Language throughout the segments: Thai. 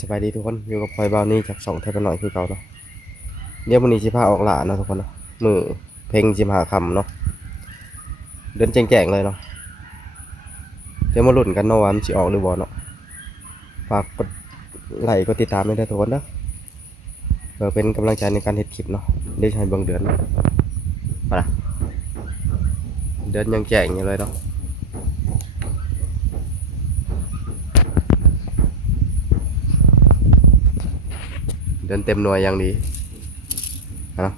สบายดีทุกคนอยู่กับพลอยบาวนี่จาก2ไทยไปหน่อยคือเก่าเนาะเดี๋ยววันนี้สิพาออกหล่าเนาะทุกคนเนาะมือเพลงสิมาคำเนาะเดินแจ้งๆเลยเนาะเดี๋ยวมาลุ้นกันเนาะว่ามันสิออกหรือบ่เนาะฝากกดไลค์กดติดตามด้วยทุกคนเนาะเพื่อเป็นกำลังใจในการเฮ็ดคลิปเนาะได้ใช้เบิ่งเดือนเนาะมาละเดินยังแจ้งอยู่เลยเนาะเดินเต็มหน่วยอย่างดีเนาะ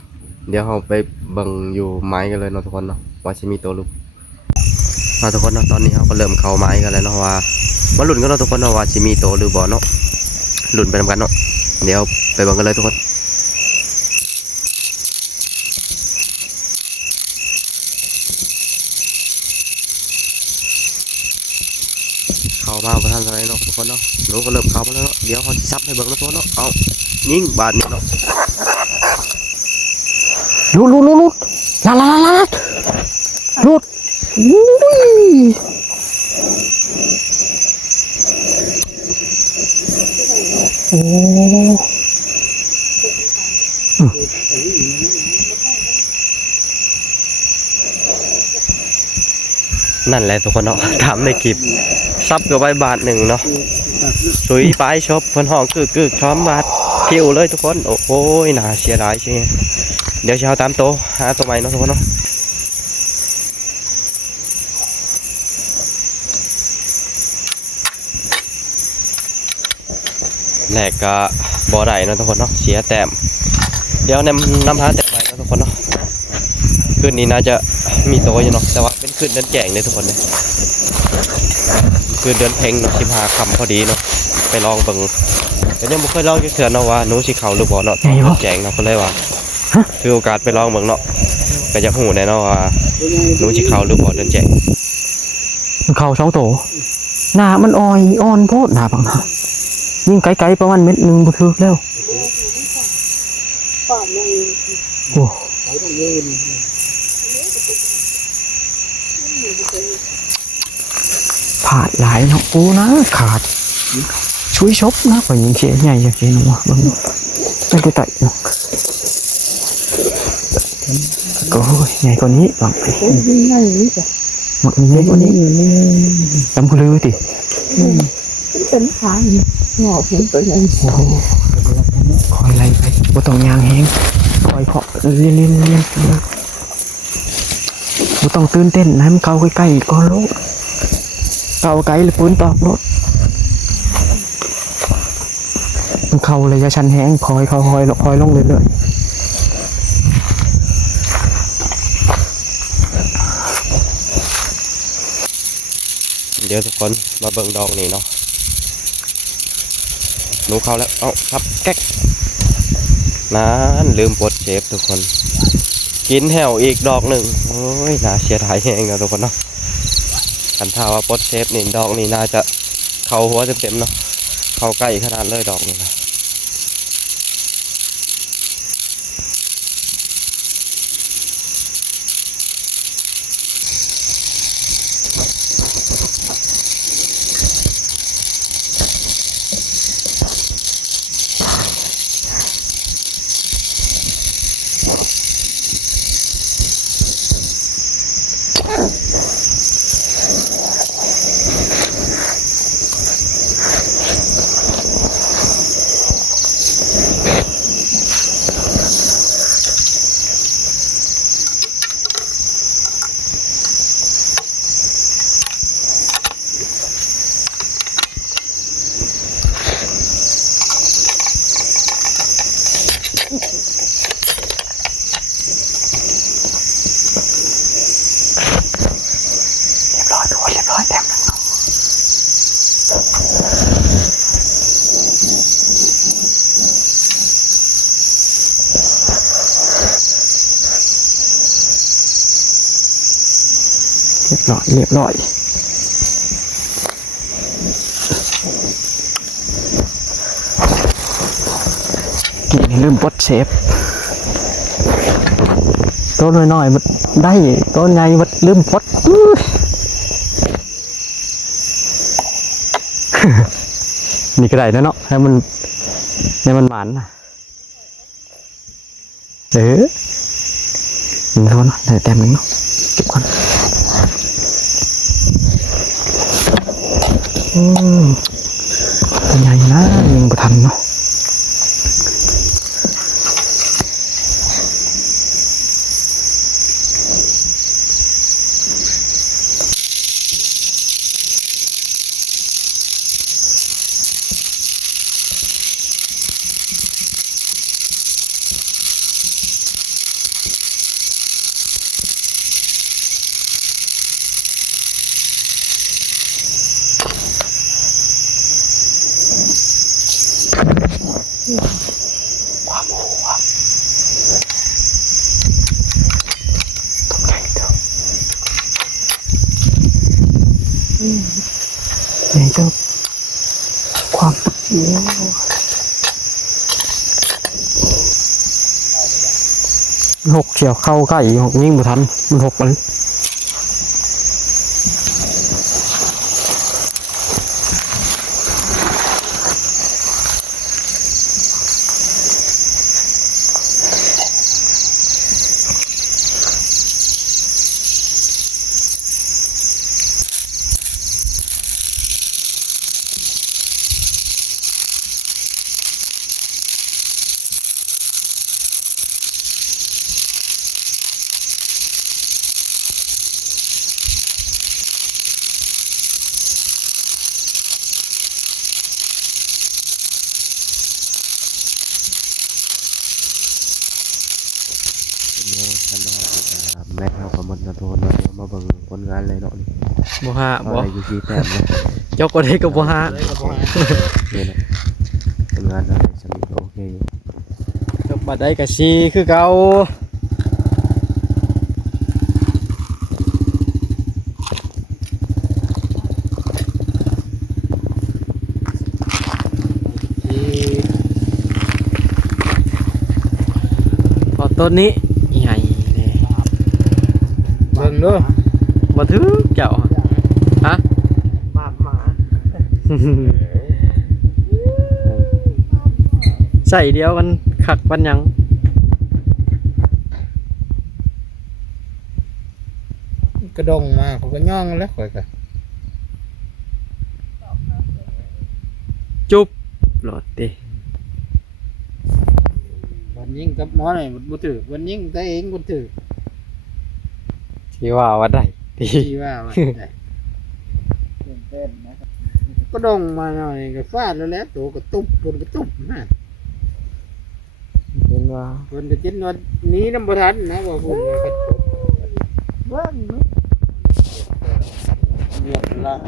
เดี๋ยวเราไปเบิ่งอยู่ไม้กันเลยเนาะทุกคนเนาะว่าจะมีตัวลูกทุกคนเนาะตอนนี้เราก็เริ่มเข้าไม้กันแล้วเนาะว่ามาลุ้นกันเนาะทุกคนเนาะว่าจะมีตัวหรือบ่เนาะลุ้นไปนำกันเนาะเดี๋ยวไปเบิ่งกันเลยทุกคนเข้ามาประทันอะไรเนาะทุกคนเนาะหนูก็เริ่มเข้ามาแล้วเนาะเดี๋ยวเขาจะซับให้เบิ่งเนาะทุกคนเนาะเอานิ่งบาดนี้เนาะลุดลาลุดอุ้ยโอ้นั่นแหละทุกคนเนาะถามในคลิปซับกับใบบาทหนึ่งเนาะสุยปลายชบเพิ่นห้องกึกช้อมบาทพิวเลยทุกคนโอ้ยน่าเสียดายใช่ไหมเดี๋ยวจะเอาตามโตหาตัวใหม่เนาะทุกคนเนาะแรกก็บ่ได้เนาะทุกคนเนาะเสียแต้มเดี๋ยวนำหาแต้มใหม่เนาะทุกคนเนาะคืนนี้น่าจะมีโตอยู่เนาะแต่ว่าเป็นคืนเดือนแจงเลยทุกคนเลยคืนเดือนเพ็งเนาะ15 ค่ำพอดีเนาะไปลองเบิ่งแต่ยังบ่เคยลองจักเทื่อเนาะว่าหนูสิเข้าหรือบ่เนาะตอนเดือนแจงเนาะก็เลยว่าถือโอกาสไปลองเบิ่งเนาะก็จะฮู้แน่เนาะว่าหนูสิเข้าหรือบ่เดือนแจง มันเข่า2 โตหน้ามันอ่อนโพดหน้าบังนะยิ่งไกลๆประมาณเม็ดหนึ่งบ่ถึกแล้วโอ้ผาดหลายเนาะโอ้นะขาดช่วยชบนะกว่ายิงเสียใหญ่จากเสียหนูบางไม่ได้ไต่เนาะก็ใหญ่กว่านี้บางไปมันมีใหญ่กว่านี้จำลือติเป็นขาหงอกเป็นตัวใหญ่โอ้คอยไล่ไปบ่ต้องยางแห้งคอยเคาะเรียนบ่ต้องตื่นเต้นนะมันเข้าใกล้ๆก็โลดเข้าไกลเลยปืนตอกโลดมันเข้าเลยจะชันแห้งคอยลงเรื่อยเดี๋ยวทุกคนมาเบิ่งดอกนี่เนาะหนูเข้าแล้วเอ้าครับแก๊กนั้นลืมปลดเชฟทุกคนกินแหวอีกดอกหนึ่งโอ้ยน่าเสียดายแฮงนะทุกคนเนาะคันถ้าว่าปลดเชฟนี่ดอกนี่น่าจะเข้าหัวเต็มๆเนาะเข้าใกล้ขนาดเลยดอกนี่นะเรียบร้อยทุกคนเรียบร้อยแต้มเรียบร้อยกินลืมปลดเชฟต้นน้อยๆมันได้ต้นใหญ่มันลืมปลด นี่ก็ได้นะเนาะให้มันหมานนะนี่ทุกคนเนาะได้แต้มหนึ่งเนาะเก็บก่อนเป็นไงนะยิงบ่ทันเนาะความหัวตกใจเด้อนี่เจ้าความหกเฉียวเข้าใกล้หกยิงบ่ทันมันหกมันแม่เขาก็หมดนะทุกคนเนาะเดี๋ยวมาเบิ่งผลงานเลยเนาะนี่ บ่ฮะ เอา บ่ อะไรอยู่ที่แต้มเนาะ เจ้าก็ได้ก็บ่ฮะ นี่นะผลงานอะไรสมิก็โอเคอยู่ จบบัดได้ก็ซีคือเก่าพอต้นนี้ใหญ่นี่ เบิ่งดู บ่ถึกเจ้าฮะ หมา ใส่เดียวกันคักปันหยัง กระดงมาเขาก็ย่องแล้วข่อยก็ จุบโหลดดิ วันยิงกับหมอนี่บ่ถือวันยิงแต่เองบ่ถือ ที่ว่าได้ดี ที่ว่าว่าได้เต้นนะครับกระดงมาหน่อยก็ฟาดแล้วแหละตัวก็ตุบคนก็ตุบนะ เห็นว่า คนก็จินว่าหนี้นำบ่ทันนะว่าพุ่นก็ เบิ้ง เรียบร้อย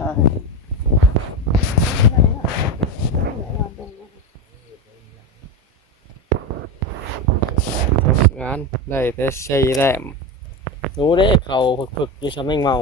ทำงานได้แต่ใช้แรมรู้ได้เขาฝึกๆอยู่ชำแม่งเมา